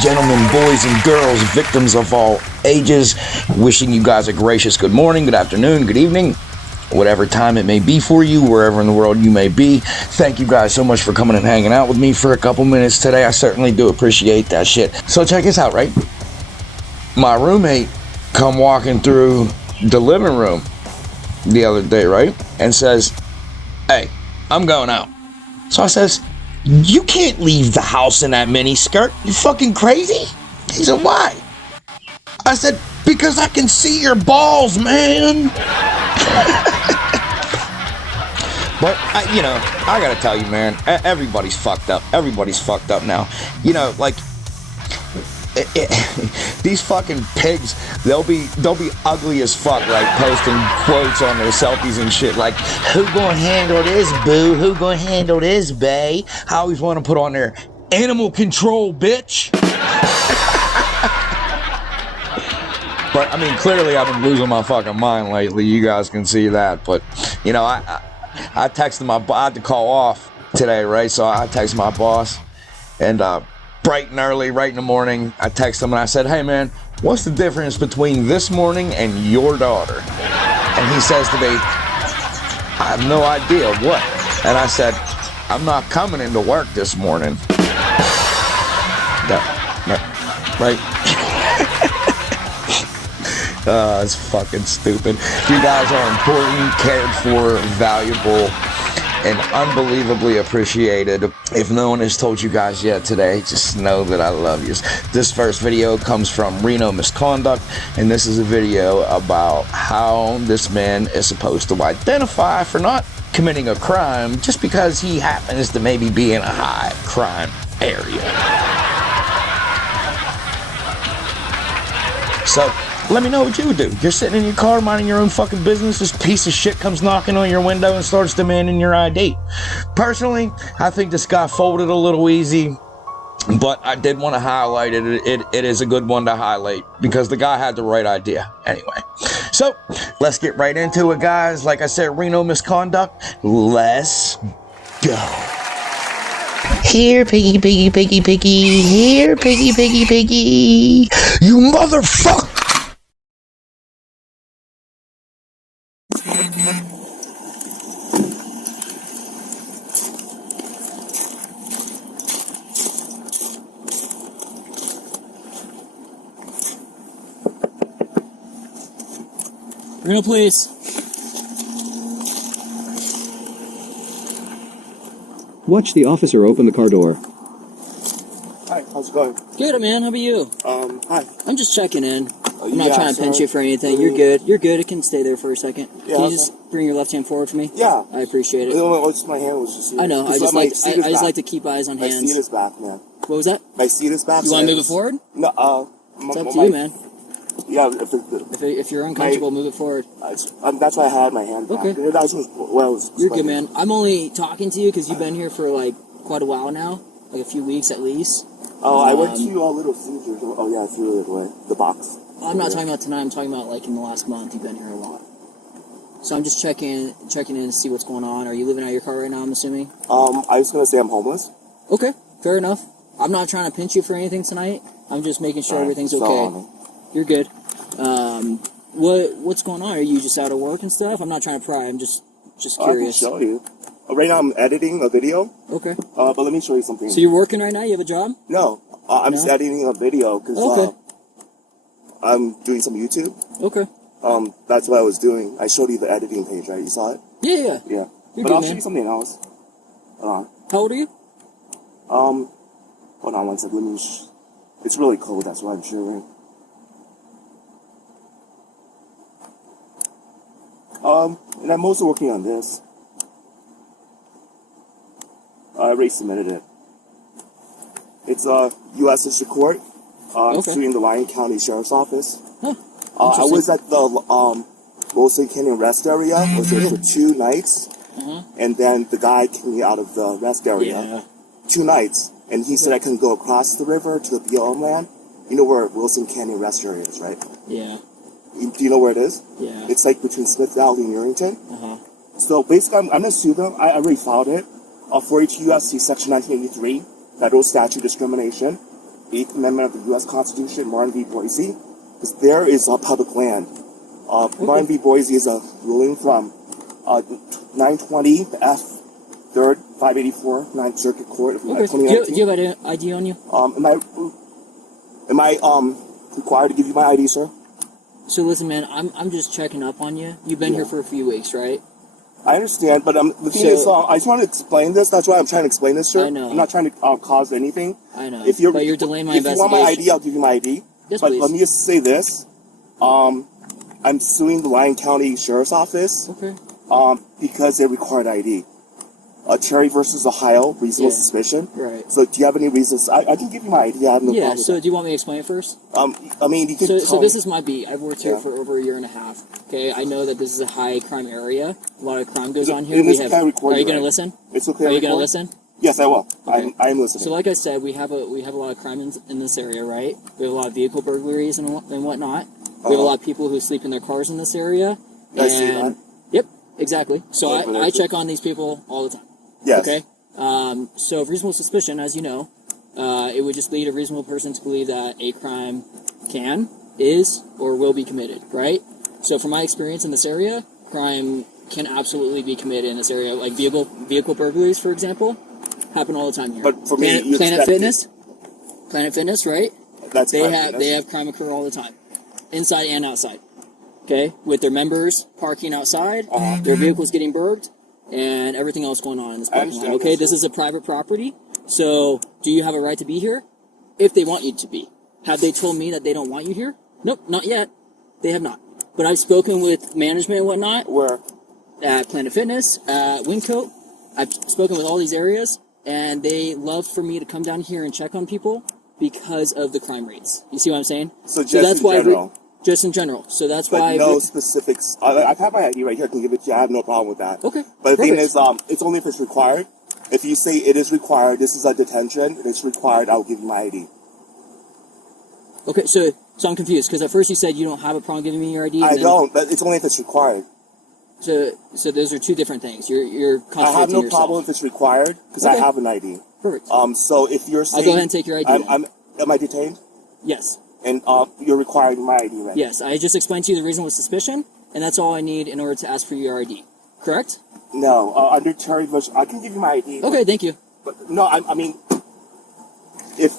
gentlemen, boys and girls, victims of all ages, wishing you guys a gracious good morning, good afternoon, good evening, whatever time it may be for you, wherever in the world you may be. Thank you guys so much for coming and hanging out with me for a couple minutes today. I certainly do appreciate that shit. So check this out, right? My roommate come walking through the living room the other day, right? And says, "Hey, I'm going out." So I says, "You can't leave the house in that mini skirt. You fucking crazy?" He said, "Why?" I said, "Because I can see your balls, man." But, I gotta tell you, man, everybody's fucked up. Everybody's fucked up now. Like, these fucking pigs, they'll be ugly as fuck, right? Posting quotes on their selfies and shit like, "Who gonna handle this, boo? Who gonna handle this, bae?" I always want to put on there, "Animal control, bitch." But, I mean, clearly I've been losing my fucking mind lately. You guys can see that. But, I texted I had to call off today, right? So I texted my boss, and bright and early, right in the morning, I texted him and I said, "Hey man, what's the difference between this morning and your daughter?" And he says to me, "I have no idea, what?" And I said, "I'm not coming into work this morning." Right? It's fucking stupid. You guys are important, cared for, valuable, and unbelievably appreciated. If no one has told you guys yet today, just know that I love you. This first video comes from Reno Misconduct, and this is a video about how this man is supposed to identify for not committing a crime just because he happens to maybe be in a high crime area. So, let me know what you would do. You're sitting in your car minding your own fucking business. This piece of shit comes knocking on your window and starts demanding your ID. Personally, I think this guy folded a little easy, but I did want to highlight it. It is a good one to highlight because the guy had the right idea. Anyway, so let's get right into it, guys. Like I said, Reno Misconduct. Let's go. Here, piggy, piggy, piggy, piggy. Here, piggy, piggy, piggy. You motherfucker! Reno, please. Watch the officer open the car door. Hi, how's it going? Good, man. How about you? Hi. I'm just checking in. I'm not trying to pinch you for anything. You're good. You're good. It can stay there for a second. Yeah, can you just bring your left hand forward for me? Yeah. I appreciate it. My hand was just here. I know. I just like to keep eyes on hands. My seat is back, man. What was that? My seat is back. You want to move it forward? No, it's up to you, man. Yeah, if you're uncomfortable, move it forward. That's why I had my hand back. Okay. That's what I was You're good, man. I'm only talking to you because you've been here for like quite a while now, like a few weeks at least. Oh, I went to Little Caesars. Oh yeah, I threw it away. The box. I'm not talking about tonight. I'm talking about like in the last month. You've been here a lot. So I'm just checking in to see what's going on. Are you living out of your car right now? I'm assuming. I was gonna say I'm homeless. Okay, fair enough. I'm not trying to pinch you for anything tonight. I'm just making sure everything's okay. You're good. What's going on? Are you just out of work and stuff? I'm not trying to pry. I'm just curious. I can show you. Right now I'm editing a video. Okay. But let me show you something. So you're working right now? You have a job? No. I'm just editing a video because I'm doing some YouTube. Okay. That's what I was doing. I showed you the editing page, right? You saw it? Yeah. Yeah. You're but good, I'll show you something else. Hold on. How old are you? Hold on one second. Let me. It's really cold. That's why I'm shivering. And I'm also working on this. I already submitted it. It's U.S. District Court. Suing the Lyon County Sheriff's Office. Huh. I was at the Wilson Canyon rest area. I was there for 2 nights. And then the guy kicked me out of the rest area. 2 nights. And he said I couldn't go across the river to the BLM land. You know where Wilson Canyon rest area is, right? Yeah. Do you know where it is? Yeah. It's like between Smith Valley and Yerington. So basically, I'm going to sue them. I already filed it. 42 U.S.C. Section 1983, Federal Statute Discrimination. 8th Amendment of the U.S. Constitution, Martin v. Boise, because there is public land. Martin v. Boise is a ruling from 920 F 3rd 584 9th Circuit Court of 2019. Do you have an ID on you? Am I required to give you my ID, sir? So listen, man, I'm just checking up on you. You've been here for a few weeks, right? I understand, but the thing is, I just want to explain this. That's why I'm trying to explain this, sir. I know. I'm not trying to cause anything. I know. But you're delaying my investigation. If you want my ID, I'll give you my ID. Yes, but please. let me just say this. I'm suing the Lyon County Sheriff's Office. Okay. Because they required ID. Cherry versus Ohio, reasonable suspicion. Right. So do you have any reasons? I can give you my ID. I have no problem. So do you want me to explain it first? I mean, you can. So this is my beat. I've worked here for over a year and a half. Okay, I know that this is a high crime area. A lot of crime goes on here. Are you going to listen? It's okay. Are you going to listen? Yes, I will. Okay. I'm listening. So like I said, we have a lot of crime in this area, right? We have a lot of vehicle burglaries and whatnot. We have a lot of people who sleep in their cars in this area. I see that. Yep, exactly. So I check on these people all the time. Yes. Okay. So reasonable suspicion, as you know, it would just lead a reasonable person to believe that a crime is, or will be committed, right? So from my experience in this area, crime can absolutely be committed in this area. Like vehicle burglaries, for example, happen all the time here. But for me, Planet Fitness, right? That's they have crime occur all the time, inside and outside. Okay, with their members parking outside, their vehicles getting burgled, and everything else going on in this parking lot. Okay, this is a private property, so do you have a right to be here? If they want you to be. Have they told me that they don't want you here? Nope, not yet. They have not. But I've spoken with management and whatnot. Where? At Planet Fitness, at Windcoat. I've spoken with all these areas, and they love for me to come down here and check on people because of the crime rates. You see what I'm saying? So that's in general. Just in general. So that's why. No specifics. I have my ID right here. I can give it to you. I have no problem with that. Okay. But the thing is, it's only if it's required. If you say it is required, this is a detention, and it's required, I'll give you my ID. Okay, so I'm confused, because at first you said you don't have a problem giving me your ID. I don't, but it's only if it's required. So those are two different things. You're contradicting yourself. I have no problem if it's required, because I have an ID. Perfect. So if you're saying... I'll go ahead and take your ID. Am I detained? Yes. And you're requiring my ID, right? Yes, I just explained to you the reason with suspicion, and that's all I need in order to ask for your ID. Correct? No, under Cherry Bush, I can give you my ID. Okay, thank you. But no, I mean,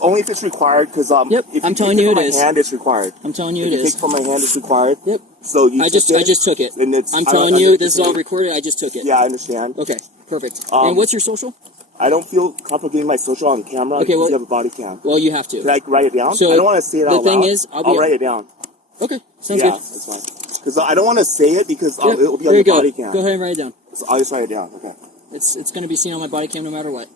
only if it's required, because if I'm telling you it is. If you take it from my hand, it's required. I'm telling you it is. If you take it from my hand, it's required. Yep. So I just took it. And I'm telling you, this is all recorded. I just took it. Yeah, I understand. Okay, perfect. And what's your social? I don't feel comfortable getting my social on camera because you have a body cam. Well, you have to. Can I write it down? So I don't want to say it out loud. The thing is, I'll write it down. Okay, sounds good. Yeah, that's fine. Because I don't want to say it because it'll be on your body cam. Go ahead and write it down. So I'll just write it down. Okay. It's going to be seen on my body cam no matter what.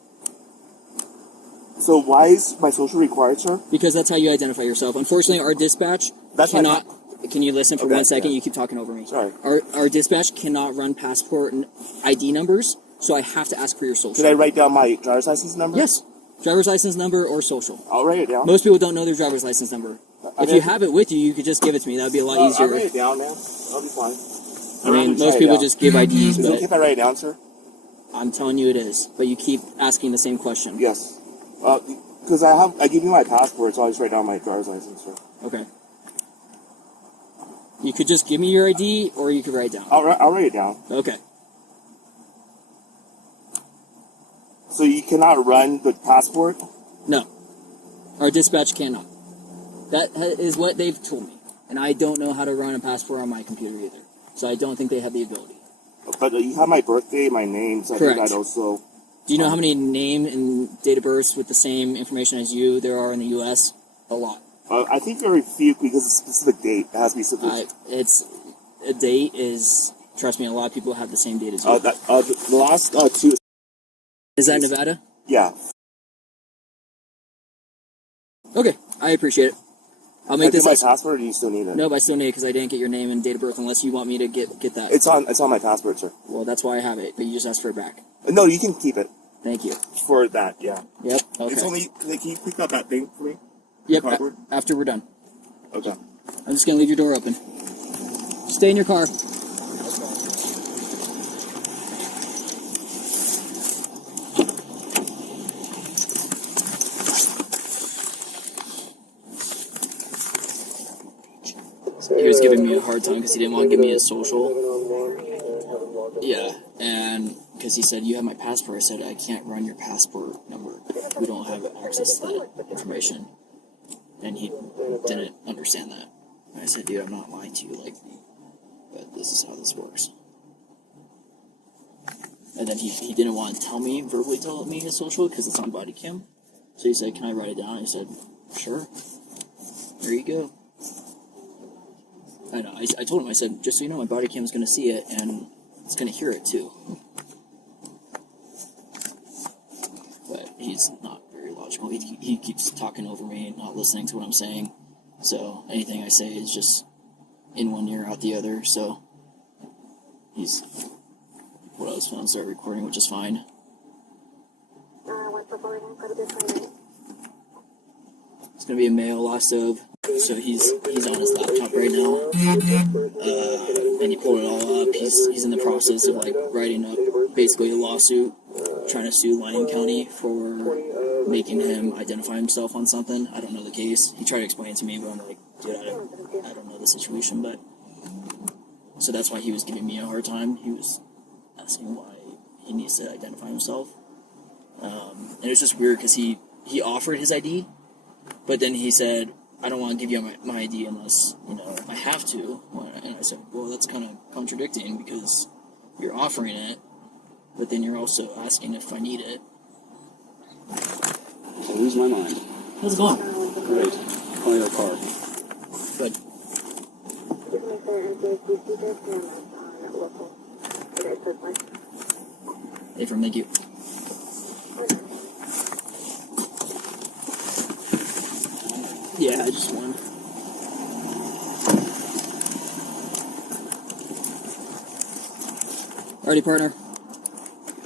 So why is my social required, sir? Because that's how you identify yourself. Unfortunately, our dispatch cannot... Can you listen for 1 second? Yeah. You keep talking over me. Sorry. Our dispatch cannot run passport and ID numbers, so I have to ask for your social. Can I write down my driver's license number? Yes. Driver's license number or social. I'll write it down. Most people don't know their driver's license number. If you have it with you, you could just give it to me. That would be a lot easier. I'll write it down, man. I'll be fine. I mean, most people just give IDs, Is but... it okay if I write it down, sir? I'm telling you it is, but you keep asking the same question. Yes. Because I give you my passport, so I'll just write down my driver's license, sir. Okay. You could just give me your ID, or you could write it down. I'll write it down. Okay. So you cannot run the passport? No. Our dispatch cannot. That is what they've told me. And I don't know how to run a passport on my computer either. So I don't think they have the ability. But you have my birthday, my name, so correct. I think I'd also... Do you know how many name and date of births with the same information as you there are in the U.S.? A lot. I think very few because it's a specific date. It has to be specific. A date is... Trust me, a lot of people have the same date as you. The last two... Is that Nevada? Yeah. Okay, I appreciate it. I'll make this my passport, or do you still need it? No, but I still need it because I didn't get your name and date of birth unless you want me to get that. It's on my passport, sir. Well, that's why I have it, but you just asked for it back. No, you can keep it. Thank you. For that, yeah. Yep, okay. It's only, can you pick up that thing for me? Yep, after we're done. Okay. I'm just going to leave your door open. Stay in your car. was giving me a hard time because he didn't want to give me his social. Yeah, and because he said, you have my passport. I said, I can't run your passport number. We don't have access to that information. And he didn't understand that. And I said, dude, I'm not lying to you, like, but this is how this works. And then he didn't want to verbally tell me his social because it's on body cam. So he said, can I write it down? I said, sure. There you go. I know. I told him, I said, just so you know, my body cam is going to see it, and it's going to hear it, too. But he's not very logical. He keeps talking over me, not listening to what I'm saying. So anything I say is just in one ear, out the other. So he's... What I was going to start recording, which is fine. It's going to be a male lasso. So he's on his laptop right now. And he pulled it all up. He's in the process of like writing up basically a lawsuit, trying to sue Lyon County for making him identify himself on something. I don't know the case. He tried to explain it to me, but I'm like, dude, I don't know the situation. But so that's why he was giving me a hard time. He was asking why he needs to identify himself. And it was just weird because he offered his ID, but then he said, I don't want to give you my ID unless, I have to. And I said, well, that's kind of contradicting because you're offering it, but then you're also asking if I need it. I lose my mind. How's it going? Great. Calling your car. Good. Hey, thank you. Yeah, I just won. Alrighty, partner.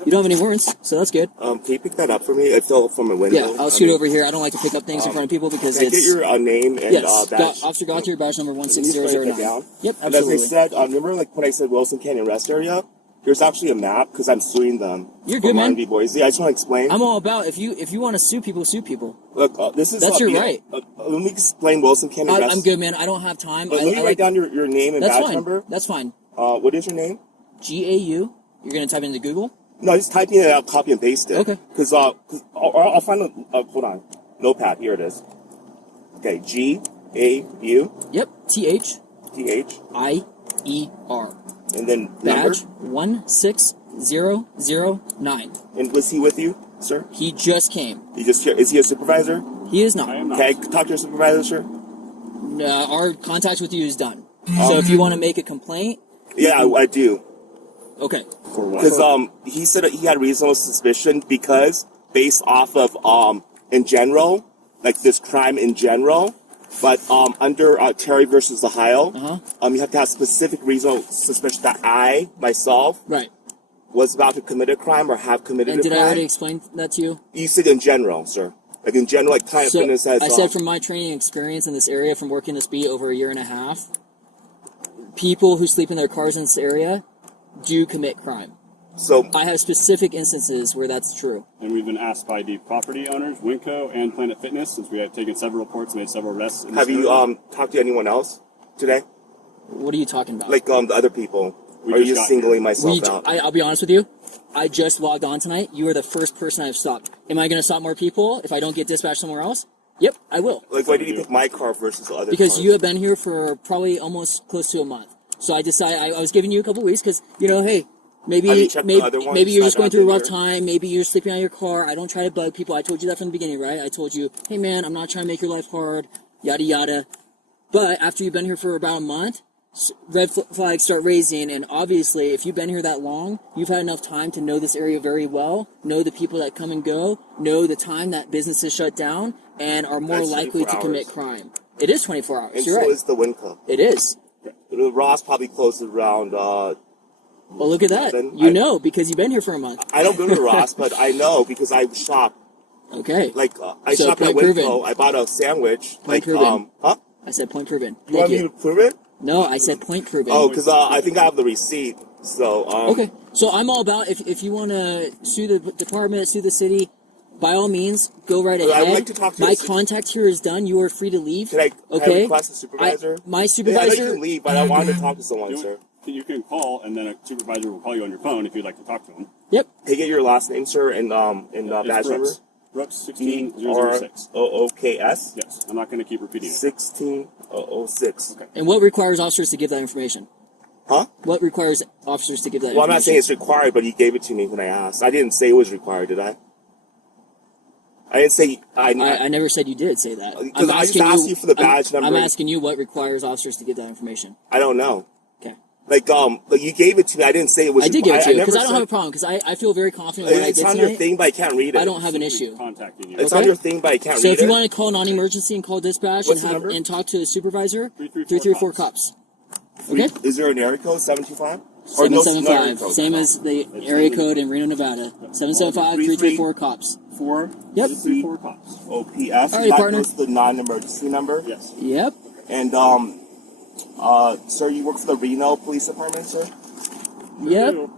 You don't have any warrants, so that's good. Can you pick that up for me? It fell from my window. Yeah, I'll scoot over here. I don't like to pick up things in front of people because can I it's... get your name and yes, badge? Officer Gauthier, badge number Can you just write that 16009. down? Yep, And absolutely. as I said, remember like when I said Wilson Canyon Rest Area? There's actually a map because I'm suing them. You're good, man. V. Boise. I just want to explain. I'm all about if you want to sue people, sue people. Look, this is... That's your right. Let me explain Wilson Canyon Rest. I'm good, man. I don't have time. But let me write down your name and badge number. That's fine. What is your name? GAU. You're going to type it into Google? No, just typing it out, copy and paste it. Okay. Because I'll find a... hold on. Notepad. Here it is. Okay, GAU. Yep. TH. IER. And then Badge number? 16009. And was he with you, sir? He just came. Is he a supervisor? He is not. I am not. Okay, talk to your supervisor, sir. Our contact with you is done. So if you want to make a complaint... Yeah, I do. Okay. For what? Because he said that he had reasonable suspicion because based off of in general, like this crime in general, but under Terry versus Ohio, you have to have specific reasonable suspicion that I myself was about to commit a crime or have committed a crime. And did I already explain that to you? You said in general, sir. Like in general, like Planet Fitness has... I said from my training experience in this area, from working this beat over a year and a half, people who sleep in their cars in this area do commit crime. So I have specific instances where that's true. And we've been asked by the property owners, Winco and Planet Fitness, since we have taken several reports and made several arrests. have you talked to anyone else today? What are you talking about? Like the other people? Or are you just singling myself out? I'll be honest with you. I just logged on tonight. You are the first person I've stopped. Am I going to stop more people if I don't get dispatched somewhere else? Yep, I will. Like, why did you pick my car versus the other Because cars? you have been here for probably almost close to a month. So I decided I was giving you a couple weeks because, hey, maybe you're just going through a rough time. Maybe you're sleeping out of your car. I don't try to bug people. I told you that from the beginning, right? I told you, hey, man, I'm not trying to make your life hard, yada, yada. But after you've been here for about a month, red flags start raising, and obviously, if you've been here that long, you've had enough time to know this area very well, know the people that come and go, know the time that businesses shut down, and are more likely to commit crime. It is 24 hours. And You're so right. is the Winco. It is. The Ross probably closes around... well, look at that. You know, because you've been here for a month. I don't go to Ross, but I know because I shop. Okay. Like, I shop at Winco. I bought a sandwich. Point proven. Huh? I said point proven. You want me to prove it? No, I said point proven. Oh, because I think I have the receipt. So, okay. So I'm all about if you want to sue the department, sue the city, by all means, go right ahead. I would like to talk to my contact here is done. You are free to leave. Can I request a supervisor? My supervisor. Yeah, I know you can leave, but I wanted to talk to someone, sir. You can call, and then a supervisor will call you on your phone if you'd like to talk to him. Yep. Can you get your last name, sir, and badge number? Brooks 16006. DROOKS? Yes, I'm not going to keep repeating it. 16006. Okay. And what requires officers to give that information? Huh? What requires officers to give that information? Well, I'm not saying it's required, but you gave it to me when I asked. I didn't say it was required, did I? I didn't say... I never said you did say that. Because I just asked you for the badge number. I'm asking you what requires officers to give that information. I don't know. Okay. Like you gave it to me. I didn't say it was... I did give it to you, because I don't have a problem, because I feel very confident when I get It's on your thing, but I can't read it. I don't have an issue. Contacting you. It's on your thing, but I can't read it. So if you want to call non-emergency and call dispatch and talk to the supervisor, 334 cops. Okay? Is there an area code, 725? 775. Same as the area code in Reno, Nevada. 775-334 cops. Yep. 334 cops. OPS. All right, partner. That's the non-emergency number. Yes. Yep. And sir, you work for the Reno Police Department, sir? Yep.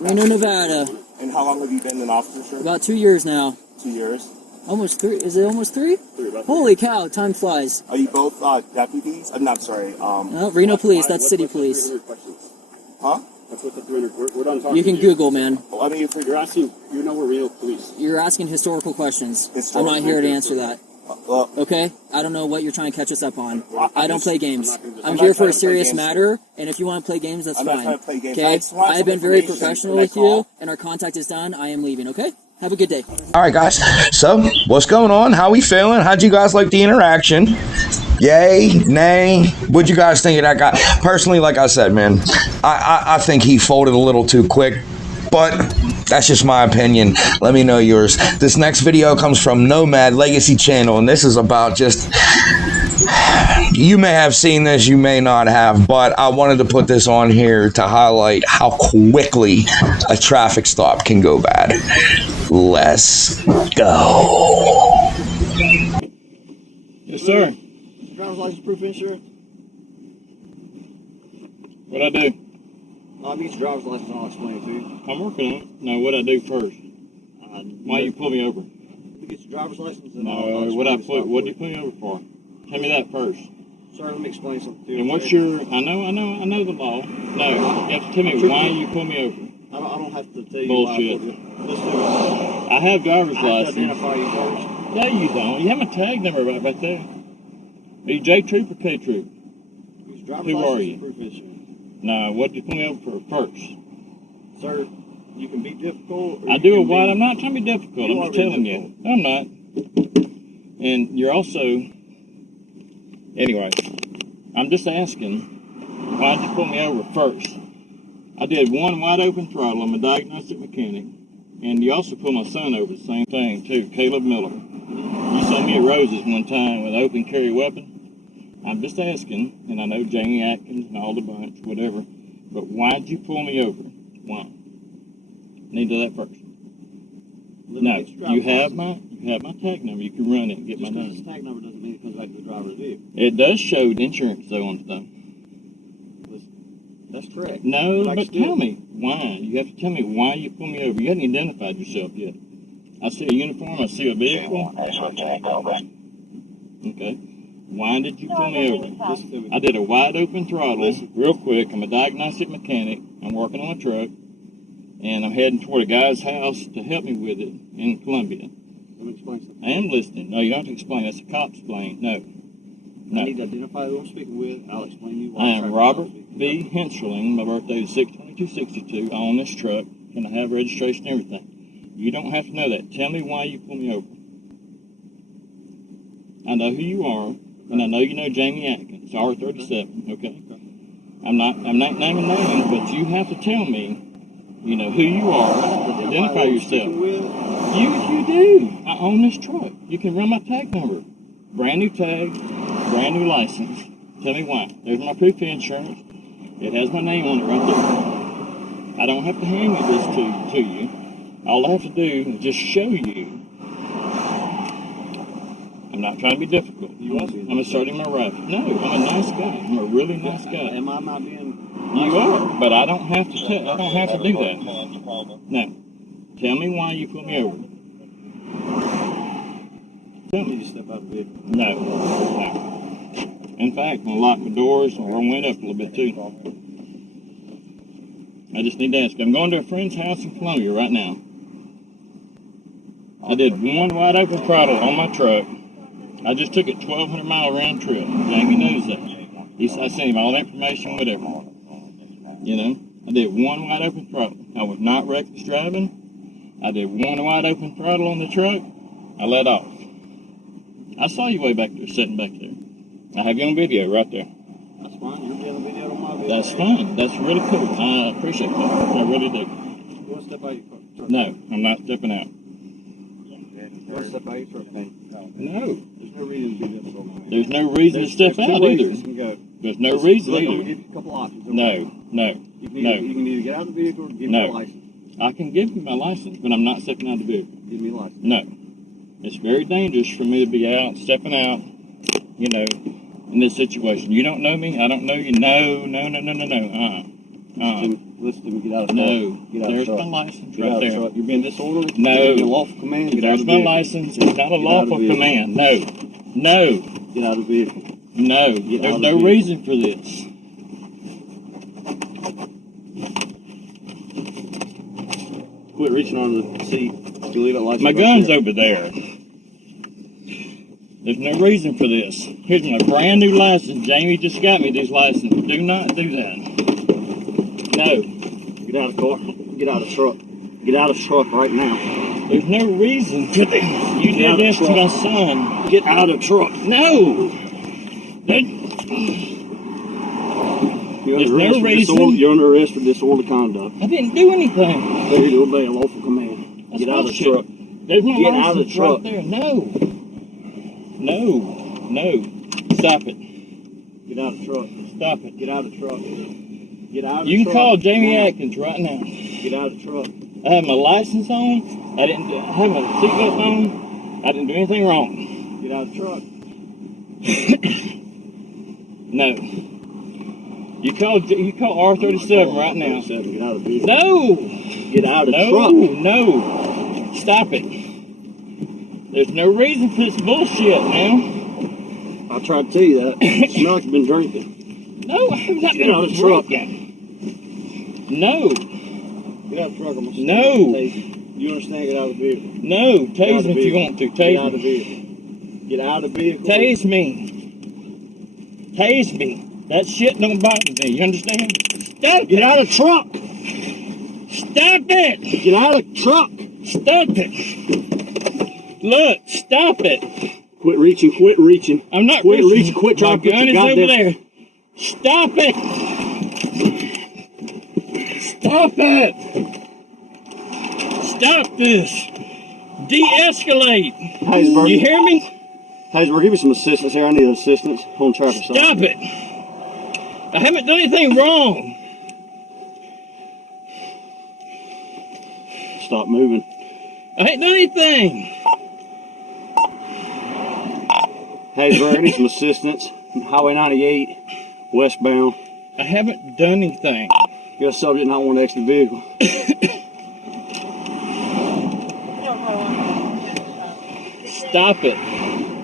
Reno, Nevada. And how long have you been an officer, sir? About 2 years now. 2 years. Almost 3. Is it almost 3? Holy cow! Time flies. Are you both deputies? I'm not sorry. No, Reno Police. That's city police. Huh? That's what the 300. We're done talking. You can Google, man. Well, I mean, You're asking. You know we're Reno Police. You're asking historical questions. I'm not here to answer that. Okay? I don't know what you're trying to catch us up on. I don't play games. I'm here for a serious matter, and if you want to play games, that's fine. I'm not trying to play games. Okay? I've been very professional with you, and our contact is done. I am leaving, okay? Have a good day. All right, guys. So, what's going on? How we feeling? How'd you guys like the interaction? Yay, nay, what'd you guys think of that guy? Personally, like I said, man, I think he folded a little too quick, but that's just my opinion. Let me know yours. This next video comes from Nomad Legacy Channel, and this is about just... You may have seen this, you may not have, but I wanted to put this on here to highlight how quickly a traffic stop can go bad. Let's go. Yes, sir. Driver's license, proof of insurance. What'd I do? I'll get your driver's license and I'll explain it to you. I'm working on it. Now, what'd I do first? Why you pull me over? You get your driver's license and No, I'll what'd you pull me over for? Tell me that first. Sir, let me explain something to you. And what's your... I know the law. No, you have to tell me why you pull me over. I don't have to tell you Bullshit. why. Let's do it. I have driver's I have license. to identify you first. No, you don't. You have my tag number right there. Are you J Troop or K Troop? Use driver's Who license are you? and proof of insurance. No, what'd you pull me over for first? Sir, you can be difficult. Or I you do can a what? be- I'm not trying to be difficult. You I'm are just being telling you. difficult. No, I'm not. And you're also... Anyway, I'm just asking, why'd you pull me over first? I did one wide open throttle. I'm a diagnostic mechanic. And you also pulled my son over, the same thing, too, Caleb Miller. You saw me at Rose's one time with an open carry weapon. I'm just asking, and I know Jamie Atkins and all the bunch, whatever, but why'd you pull me over? Why? Need to do that first. No, you have my tag number. You can run it and get my Just because name. it's tag number doesn't mean it comes back to the driver's vehicle. It does show the insurance though on the thing. That's correct. No, I but still- tell me why. You have to tell me why you pull me over. You haven't identified yourself yet. I see a uniform. I see a vehicle. Okay. Why did you pull me over? I did a wide open throttle, real quick. I'm a diagnostic mechanic. I'm working on a truck, and I'm heading toward a guy's house to help me with it in Columbia. Let me explain something. I am listening. No, you don't have to explain. That's a cop's plane. No. I need to identify who I'm speaking with. I'll explain to you why. I I'm am trying to Robert help you. B. Henschling. My birthday is 6/22/62. I own this truck, and I have registration and everything. You don't have to know that. Tell me why you pulled me over. I know who you are, and I know you know Jamie Atkins, R37. Okay. I'm not naming names, but you have to tell me, you know, who you are. Identify who I'm yourself. speaking with. You do. I own this truck. You can run my tag number. Brand new tag, brand new license. Tell me why. There's my proof of insurance. It has my name on it right there. I don't have to hand you this to you. All I have to do is just show you. I'm not trying to be difficult. I'm asserting my right. No, I'm a nice guy. I'm a really nice guy. Am I not being... You are, but I don't have to. I don't have to do that. Now, tell me why you put me over. You need to step out of the vehicle. No. In fact, I'm going to lock the doors or I went up a little bit too. I just need to ask. I'm going to a friend's house in Columbia right now. I did one wide open throttle on my truck. I just took it 1,200 mile round trip. Jamie knows that. I sent him all the information, whatever. You know, I did one wide open throttle. I was not reckless driving. I did one wide open throttle on the truck. I let off. I saw you way back there, sitting back there. I have you on video right there. That's fine. You're getting a video on my video. That's fine. That's really cool. I appreciate that. I really do. You want to step out of your truck? No, I'm not stepping out. You want to step out of your truck, man? No. There's no reason to do this for me. There's no reason to step out either. There's no reason Look, I'm either. going to give you a couple options. Okay? No. You can No. either get out of the vehicle or give me No. a license. I can give you my license, but I'm not stepping out of the vehicle. Give me a license. No. It's very dangerous for me to be out, stepping out, you know, in this situation. You don't know me. I don't know you. No. Listen to me. Get out of the No. truck. Get out of There's the truck. my license Get right out of the there. truck. You're being disorderly. No. You're being a lawful command. Get out There's of the my vehicle. license. It's not a Get out of lawful the vehicle. command. No. Get out of the vehicle. No. Get out There's of no the reason for this. Quit reaching under the seat. You leave that license. My right gun's there. over there. There's no reason for this. Here's my brand new license. Jamie just got me this license. Do not do that. No. Get out of the car. Get out of the truck. Get out of the truck right now. There's no reason for this. You Get out did of this the to my truck. son. Get out of the truck. No. There's no reason. You're under arrest for disorderly conduct. I didn't do anything. Failure to obey a lawful command. That's Get out of the bullshit. truck. There's my Get out of the license truck. right there. No. Stop it. Get out of the truck. Stop it. Get out of the truck. Get out of the You can truck. call Jamie now. Atkins right now. Get out of the truck. I have my license on. I have my seatbelt on. I didn't do anything wrong. Get out of the truck. No. You call R37 right now. Get out of the vehicle. No. Get out of the No. truck. No. Stop it. There's no reason for this bullshit, man. I tried to tell you that. You smell like you've been drinking. No, I'm not Get out of the truck. drinking. No. Get out of the truck. I'm gonna No. tase you. You understand? Get out of the vehicle. No. Get out Tase of the me if you vehicle. want to. Get out of the Tase me. vehicle. Get out of the vehicle. Tase me. Tase me. That shit don't bother me. You understand? Stop Get it. out of the truck. Stop it. Get out of the truck. Stop it. Look, stop it. Quit reaching. Quit reaching. I'm not Quit reaching. reaching. Quit trying My to put gun your is over goddamn- there. Stop it. Stop it. Stop this. De-escalate. Haysburg. You hear me? Haysburg, give me some assistance here. I need assistance on traffic stop. Stop it. I haven't done anything wrong. Stop moving. I ain't done anything. Haysburg, I need some assistance. Highway 98, westbound. I haven't done anything. Got a subject not wanting to exit the vehicle. Stop it.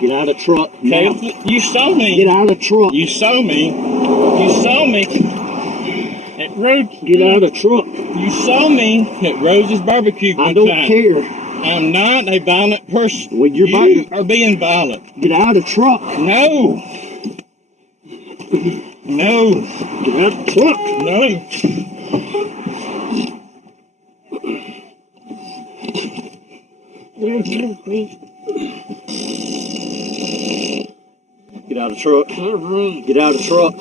Get out of the truck. Okay? Now. You saw me. Get out of the truck. You saw me. You saw me. At Rose. Get out of the truck. You saw me at Rose's barbecue one I don't time. care. I'm not a violent person. Well, you're you violent. are being violent. Get out of the truck. No. No. Get out of the truck. No. Get out of the truck. Get out of the truck.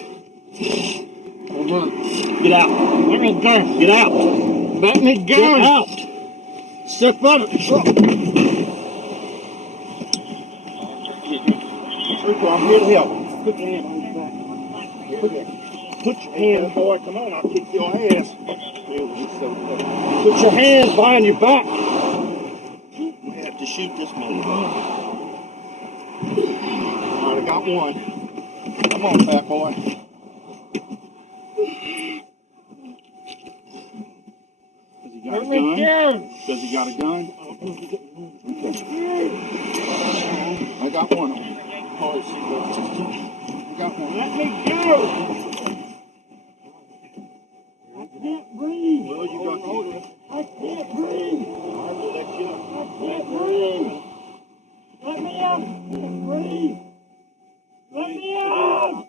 Get out. Let me go. Get out. Let me go. Get out. Step out of the truck. I'm here to help. Put your hand behind your back. Put your hand, boy. Come on, I'll kick your ass. Put your hands behind your back. We have to shoot this man. All right, I got one. Come on, fat boy. Does he got a gun? Does he got a gun? Okay. Let's see what got one. Let me go! I can't breathe! Well, you got the I can't breathe! I will let you know. I can't breathe! Let me out! I can't breathe! Let me out!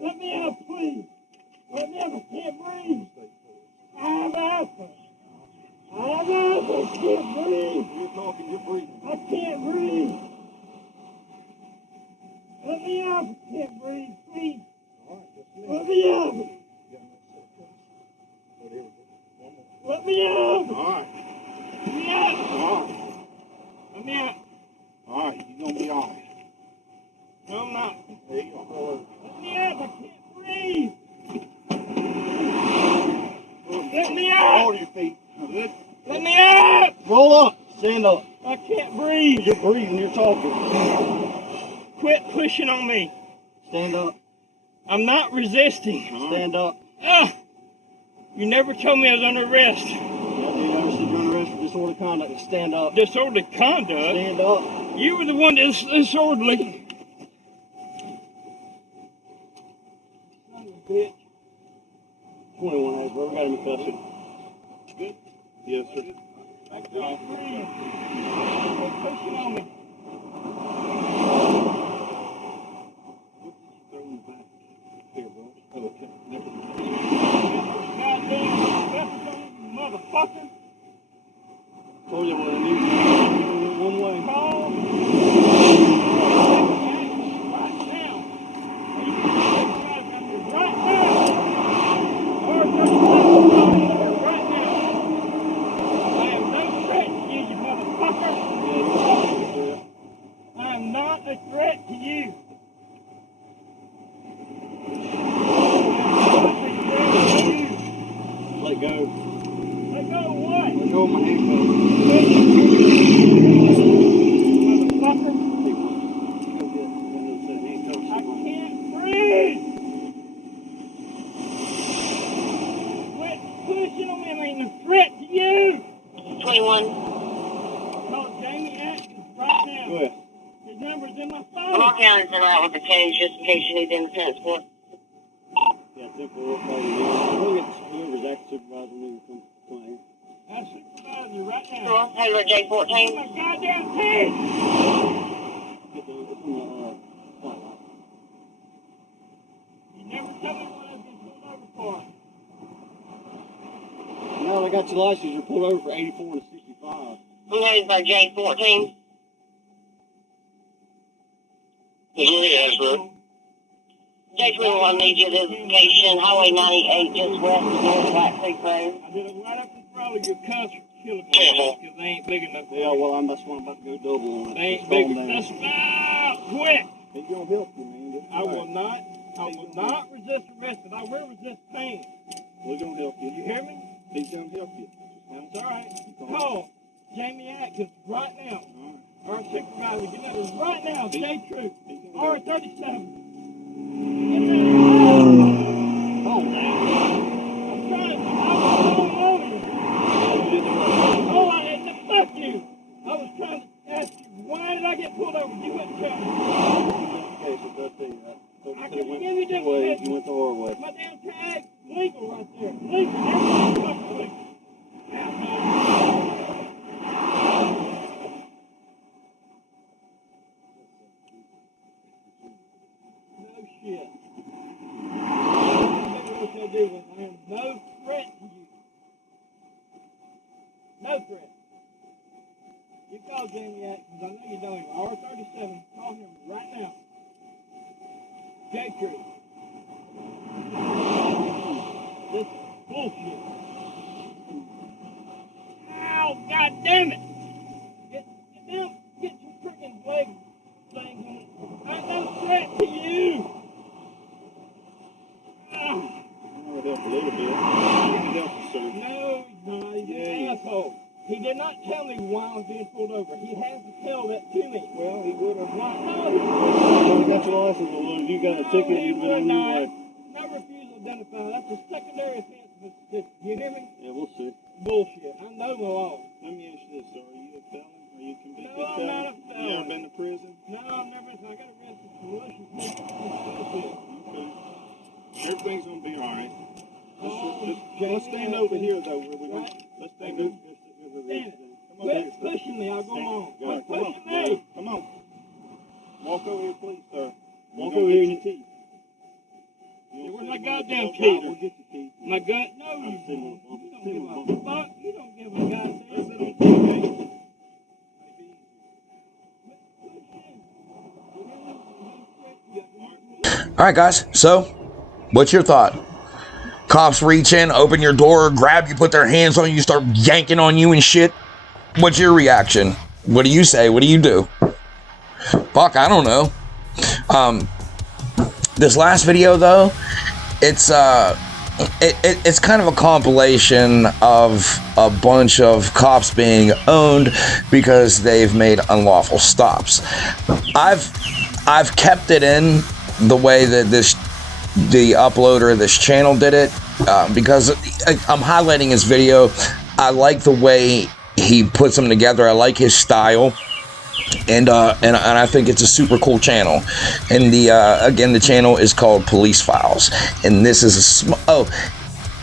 Let me out, please! Let me out! I can't breathe! I have asthma! I have asthma! I can't breathe! You're talking, you're breathing. I can't breathe! Let me out! I can't breathe! Please! Let me out! Let me out! All right. Let me out! All right. Let me out! All right. You're going to be all right. No, I'm not. There you go. Let me out! I can't breathe! Let me out! Hold your feet. Let me out! Roll up. Stand up. I can't breathe! You're breathing. You're talking. Quit pushing on me! Stand up. I'm not resisting! Stand up. Ugh! You never told me I was under arrest. Yeah, dude, I was under arrest for disorderly conduct. Stand up. Disorderly conduct? Stand up. You were the one that's disorderly. Son of a bitch. 21 has, bro. We got him in custody. Good? Yes, sir. I can't breathe. Quit pushing on me. Throw him back. Here, bro. Oh, okay. Goddamn weapons on you, motherfucker. Told you what I need. One way. Call. Right now. Right now. Or right now. I am no threat to you, you motherfucker. I am not a threat to you. Let go. Let go of what? Let go of my handcuffs. Motherfucker. Go get another set of handcuffs. I can't breathe. Quit pushing on me. I ain't no threat to you. 21. Call Jamie Atkins right now. Go ahead. His number's in my Lamar phone. County's in route with the change just in case you need independent support. Yeah, simple. We'll call you. We'll get whoever's acting supervisor when we come here. I supervise you right now. Sure. Taylor Give J14. my goddamn teeth. Get the, it's on the spotlight. You never tell me what I was getting pulled over for. Now that I got your license, you're pulled over for 84 and 65. I'm headed by J14. Go ahead, bro. J21 needs your identification. Highway 98 just west of North Black Creek Road. I did it right up in front of your country. Kill it because they ain't big enough. Yeah, well, that's why I'm about to go double on it. They ain't Just big calm down. enough. Stop! Quit! He's gonna help you, man. Just I will relax. not resist arrest, but I will resist pain. We're gonna help you. You hear me? He's gonna help you. That's all right. Call Jamie Atkins right now. Our supervisor, get that right now. Stay true. R37. Get that. Calm down. I'm trying. I was going on you. Oh, I didn't. Fuck you. I was trying to ask you, why did I get pulled over? You wouldn't tell me. Okay, so that's it. So I it can went give you two different ways. business. You went the hard way. My damn tag, legal right there. Legal. Everything's fucking legal. No shit. What I do when I am no threat to you. No threat. You call Jamie Atkins. I know you know him. R37. Call him right now. J Crew. This is bullshit. Ow, god damn it! Get down, get your freaking leg thing on. I'm no threat to you! Ow. That would help a little bit. It helps you, sir. No, he's not. He's an asshole. He did not tell me why I was being pulled over. He has to tell that to me. Well, he would have. Why? No, When you got your license, well, if you got a ticket, he you've been would on your not. way. No refusal to identify. That's a secondary offense. You hear me? Yeah, we'll see. Bullshit. I know the law. Let me ask you this, sir. Are you a felon? Are you convicted? No, I'm not a You felon. ever been to prison? No, I've never been. I got arrested for malicious Everything's gonna be all right. Oh, Let's stand over here though. Where we going? Let's stand over. Quit pushing me. I'll go home. Quit pushing me. Come on. Walk over here, please, sir. Walk over here in your teeth. Where's my goddamn key? We'll get your teeth. My gun? No, you don't. You don't give a fuck. You don't give a goddamn. All right, guys. So, what's your thought? Cops reach in, open your door, grab you, put their hands on you, start yanking on you and shit. What's your reaction? What do you say? What do you do? Fuck, I don't know. This last video though, it's kind of a compilation of a bunch of cops being owned because they've made unlawful stops. I've kept it in the way that the uploader of this channel did it, because I'm highlighting his video. I like the way he puts them together. I like his style, and I think it's a super cool channel. And again, the channel is called Police Files, and this is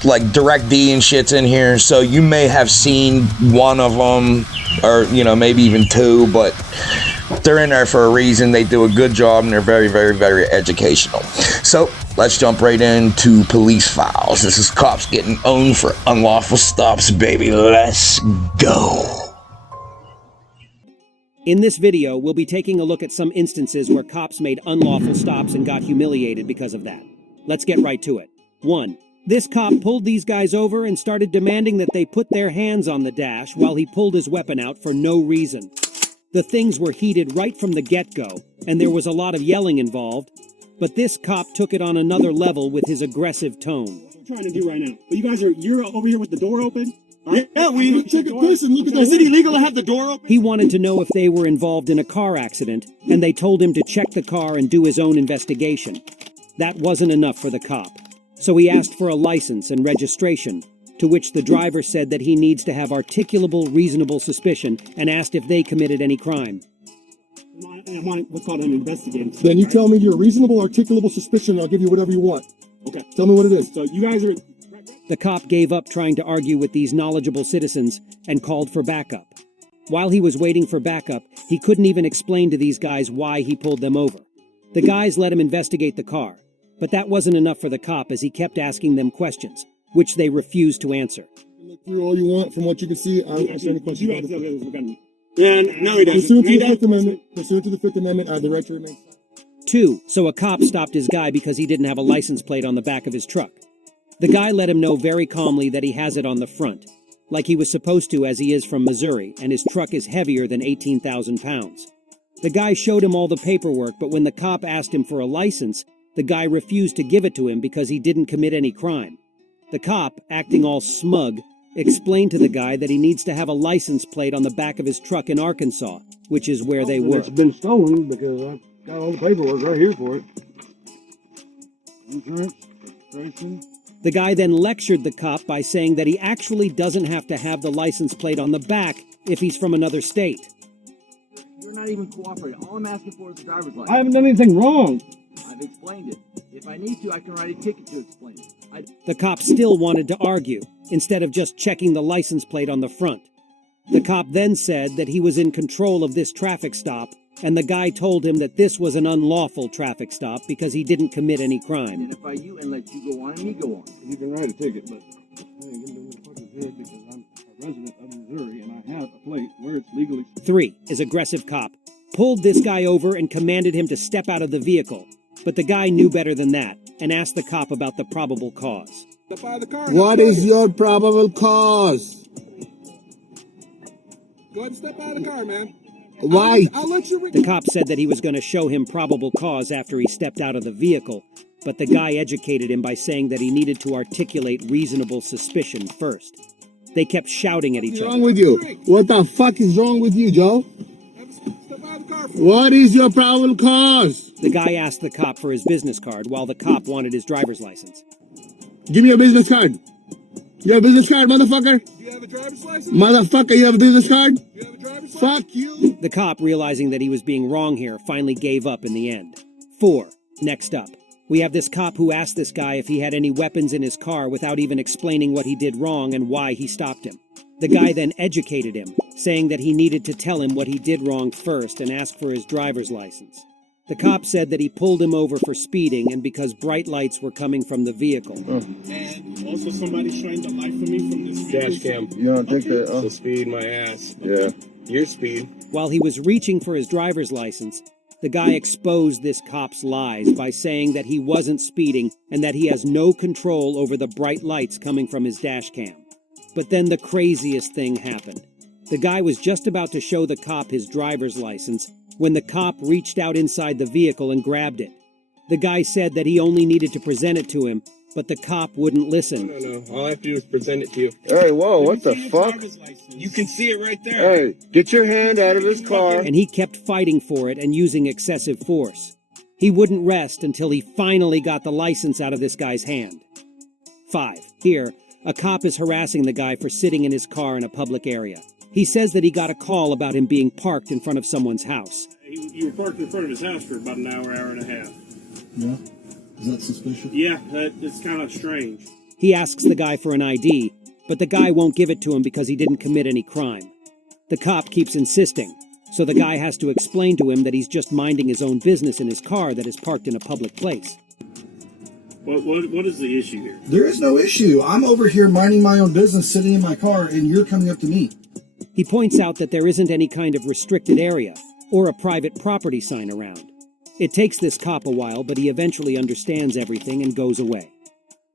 like Direct D and shit's in here, so you may have seen one of them, or maybe even two, but they're in there for a reason. They do a good job, and they're very, very, very educational. So let's jump right into Police Files. This is cops getting owned for unlawful stops, baby. Let's go. In this video, we'll be taking a look at some instances where cops made unlawful stops and got humiliated because of that. Let's get right to it. 1. This cop pulled these guys over and started demanding that they put their hands on the dash while he pulled his weapon out for no reason. The things were heated right from the get-go, and there was a lot of yelling involved, but this cop took it on another level with his aggressive tone. What I'm trying to do right now. But you guys you're over here with the door open? Yeah, we take a piss and look at the... Is it illegal to have the door open? He wanted to know if they were involved in a car accident, and they told him to check the car and do his own investigation. That wasn't enough for the cop, so he asked for a license and registration, to which the driver said that he needs to have articulable reasonable suspicion and asked if they committed any crime. I want what's called an investigative. Then you tell me your reasonable, articulable suspicion, and I'll give you whatever you want. Okay. Tell me what it is. So you guys are... The cop gave up trying to argue with these knowledgeable citizens and called for backup. While he was waiting for backup, he couldn't even explain to these guys why he pulled them over. The guys let him investigate the car, but that wasn't enough for the cop as he kept asking them questions, which they refused to answer. Look through all you want from what you can see. I'll answer any questions. You guys tell me this. No, he doesn't. Pursuant to the Fifth Amendment, I have the right to remain silent. 2. So a cop stopped his guy because he didn't have a license plate on the back of his truck. The guy let him know very calmly that he has it on the front, like he was supposed to as he is from Missouri, and his truck is heavier than 18,000 pounds. The guy showed him all the paperwork, but when the cop asked him for a license, the guy refused to give it to him because he didn't commit any crime. The cop, acting all smug, explained to the guy that he needs to have a license plate on the back of his truck in Arkansas, which is where they were. It's been stolen because I've got all the paperwork right here for it. Insurance, registration. The guy then lectured the cop by saying that he actually doesn't have to have the license plate on the back if he's from another state. You're not even cooperating. All I'm asking for is the driver's license. I haven't done anything wrong. I've explained it. If I need to, I can write a ticket to explain it. The cop still wanted to argue, instead of just checking the license plate on the front. The cop then said that he was in control of this traffic stop, and the guy told him that this was an unlawful traffic stop because he didn't commit any crime. Identify you and let you go on and me go on. You can write a ticket, but I ain't gonna do the fucking head because I'm a resident of Missouri and I have a plate where it's legally... 3. His aggressive cop pulled this guy over and commanded him to step out of the vehicle, but the guy knew better than that and asked the cop about the probable cause. What is your probable cause? Go ahead and step out of the car, man. Why? I'll let you... The cop said that he was going to show him probable cause after he stepped out of the vehicle, but the guy educated him by saying that he needed to articulate reasonable suspicion first. They kept shouting at each other. What's wrong with you? What the fuck is wrong with you, Joe? What is your probable cause? The guy asked the cop for his business card while the cop wanted his driver's license. Give me your business card. You have a business card, motherfucker? Do you have a driver's license? Motherfucker, you have a business card? Do you have a driver's license? Fuck you. The cop, realizing that he was being wrong here, finally gave up in the end. 4. Next up, we have this cop who asked this guy if he had any weapons in his car without even explaining what he did wrong and why he stopped him. The guy then educated him, saying that he needed to tell him what he did wrong first and ask for his driver's license. The cop said that he pulled him over for speeding and because bright lights were coming from the vehicle. And also somebody shined the light for me from this dash cam. You don't take that? So speed my ass. Yeah. Your speed. While he was reaching for his driver's license, the guy exposed this cop's lies by saying that he wasn't speeding and that he has no control over the bright lights coming from his dash cam. But then the craziest thing happened. The guy was just about to show the cop his driver's license when the cop reached out inside the vehicle and grabbed it. The guy said that he only needed to present it to him, but the cop wouldn't listen. No. All I have to do is present it to you. Hey, whoa, what the fuck? You can see it right there. Hey, get your hand out of his car. And he kept fighting for it and using excessive force. He wouldn't rest until he finally got the license out of this guy's hand. 5. Here, a cop is harassing the guy for sitting in his car in a public area. He says that he got a call about him being parked in front of someone's house. You were parked in front of his house for about an hour and a half. Yeah? Is that suspicious? Yeah, it's kind of strange. He asks the guy for an ID, but the guy won't give it to him because he didn't commit any crime. The cop keeps insisting, so the guy has to explain to him that he's just minding his own business in his car that is parked in a public place. What is the issue here? There is no issue. I'm over here minding my own business, sitting in my car, and you're coming up to me. He points out that there isn't any kind of restricted area or a private property sign around. It takes this cop a while, but he eventually understands everything and goes away.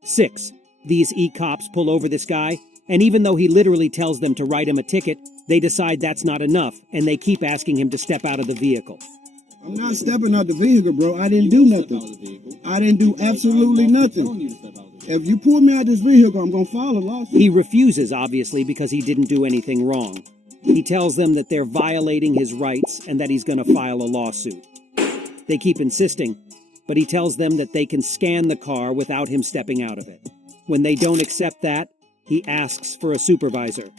6. These e-cops pull over this guy, and even though he literally tells them to write him a ticket, they decide that's not enough, and they keep asking him to step out of the vehicle. I'm not stepping out the vehicle, bro. I didn't do nothing. I didn't do absolutely nothing. If you pull me out this vehicle, I'm going to file a lawsuit. He refuses, obviously, because he didn't do anything wrong. He tells them that they're violating his rights and that he's going to file a lawsuit. They keep insisting, but he tells them that they can scan the car without him stepping out of it. When they don't accept that, he asks for a supervisor.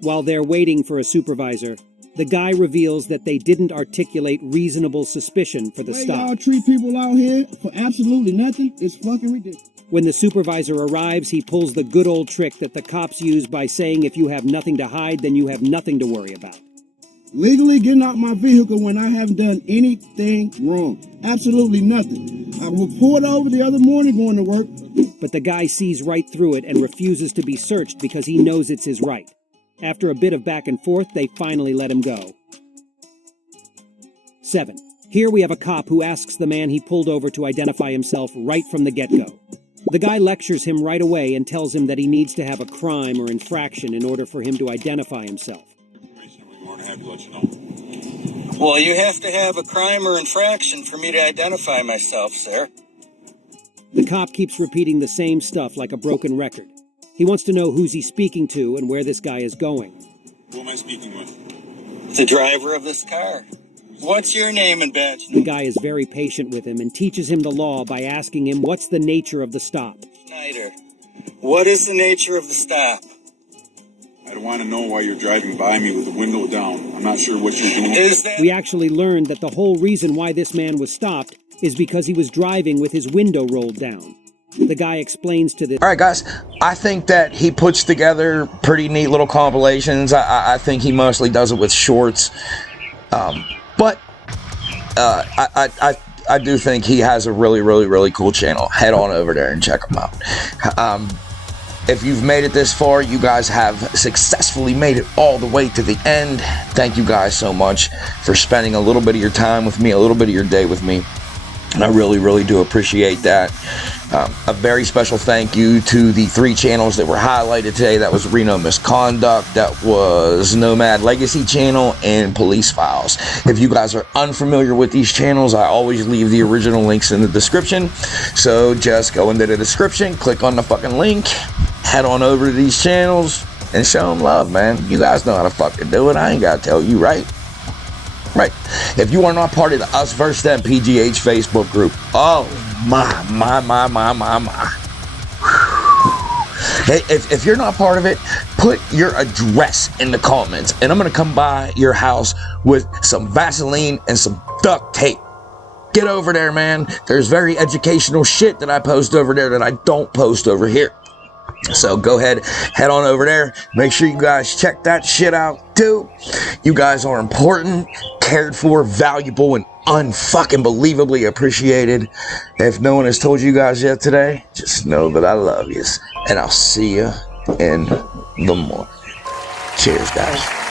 While they're waiting for a supervisor, the guy reveals that they didn't articulate reasonable suspicion for the stop. Y'all treat people out here for absolutely nothing is fucking ridiculous. When the supervisor arrives, he pulls the good old trick that the cops use by saying if you have nothing to hide, then you have nothing to worry about. Legally getting out my vehicle when I haven't done anything wrong. Absolutely nothing. I was pulled over the other morning going to work. But the guy sees right through it and refuses to be searched because he knows it's his right. After a bit of back and forth, they finally let him go. 7. Here we have a cop who asks the man he pulled over to identify himself right from the get-go. The guy lectures him right away and tells him that he needs to have a crime or infraction in order for him to identify himself. Well, you have to have a crime or infraction for me to identify myself, sir. The cop keeps repeating the same stuff like a broken record. He wants to know who's he speaking to and where this guy is going. Who am I speaking with? The driver of this car. What's your name and badge? The guy is very patient with him and teaches him the law by asking him what's the nature of the stop. Schneider. What is the nature of the stop? I want to know why you're driving by me with the window down. I'm not sure what you're doing. We actually learned that the whole reason why this man was stopped is because he was driving with his window rolled down. The guy explains to the... All right, guys, I think that he puts together pretty neat little compilations. I think he mostly does it with shorts. But I do think he has a really cool channel. Head on over there and check him out. If you've made it this far, you guys have successfully made it all the way to the end. Thank you guys so much for spending a little bit of your time with me, a little bit of your day with me. And I really do appreciate that. A very special thank you to the 3 channels that were highlighted today. That was Reno Misconduct, that was Nomad Legacy Channel, and Police Files. If you guys are unfamiliar with these channels, I always leave the original links in the description. So just go into the description, click on the fucking link, head on over to these channels, and show them love, man. You guys know how to fucking do it. I ain't gotta tell you, right? Right. If you are not part of the USVSTHEMPGH Facebook group, oh my. Hey, if you're not part of it, put your address in the comments, and I'm gonna come by your house with some Vaseline and some duct tape. Get over there, man. There's very educational shit that I post over there that I don't post over here. So go ahead, head on over there. Make sure you guys check that shit out too. You guys are important, cared for, valuable, and unfucking believably appreciated. If no one has told you guys yet today, just know that I love you. And I'll see you in the morning. Cheers, guys.